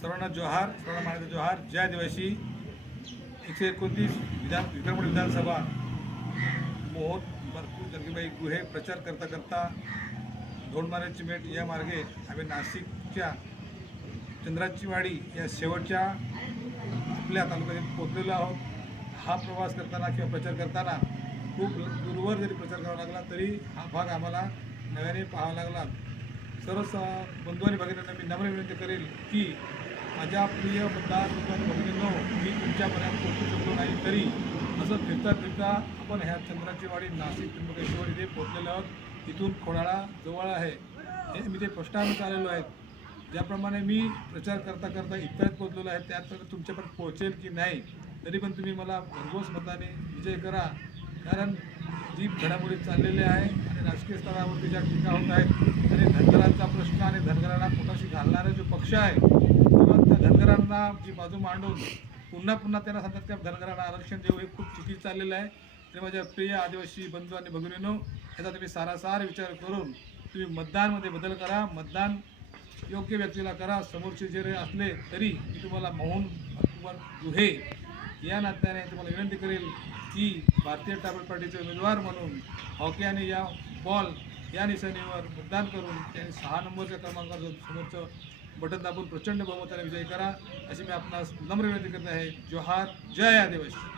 सर्वांना जोहार सर्वांना महाराज जोहार. जय आदिवासी एकशे एकोणतीस विधान विक्रमपूर विधानसभा मोहोत भरपूर जगीबाई गुहे प्रचार करता करता धोंडमारे चिमेट या मार्गे आम्ही नाशिकच्या चंद्राची वाडी या शेवटच्या आपल्या तालुक्यात पोचलेलो आहोत. हा प्रवास करताना किंवा प्रचार करताना खूप दूरवर जरी प्रचार करावा लागला तरी हा भाग आम्हाला नव्याने पाहावा लागला. सर्वच बंधू आणि भगिनींना मी नम्र विनंती करेल की माझ्या प्रिय मतदार भगिनींनो मी तुमच्यापर्यंत पोहोचू शकलो नाही तरी असं फिरता फिरता आपण ह्या चंद्राची वाडी नाशिक त्र्यंबकेश्वर इथे पोहोचलेलो आहोत. तिथून खोडाळा जवळ आहे. हे मी ते स्पष्टांक आलेलो आहेत ज्याप्रमाणे मी प्रचार करता करता इथपर्यंत पोहोचलेलो आहे. त्यापर्यंत तुमच्यापर्यंत पोहोचेल की नाही तरी पण तुम्ही मला भरघोस मताने विजय करा. कारण जी घडामोडी चाललेल्या आहे आणि राजकीय स्तरावरती ज्या टीका होत आहेत आणि धनगरांचा प्रश्न आणि धनगरांना पोटाशी घालणारा पक्ष आहे. किंवा त्या धनगरांना जी बाजू मांडून पुन्हा पुन्हा त्यांना सांगतात त्या धनगरांना आरक्षण देऊ हे खूप चुकीचं चाललेलं आहे. ते माझ्या प्रिय आदिवासी बंधू आणि भगिनीनो याचा तुम्ही सारासार विचार करून तुम्ही मतदानमध्ये बदल करा. मतदान योग्य व्यक्तीला करा. समोरचे जे असले तरी मी तुम्हाला मोहन कुमार गुहे या नात्याने तुम्हाला विनंती करेल की भारतीय टाबल पार्टीचे उमेदवार म्हणून हॉकी आणि या बॉल या निशाणीवर मतदान करून त्यांनी सहा नंबरच्या क्रमांकाचं समोरचं बटन दाबून प्रचंड बहुमताने विजयी करा अशी मी आपणास नम्र विनंती करत आहे. जोहार. जय आदिवासी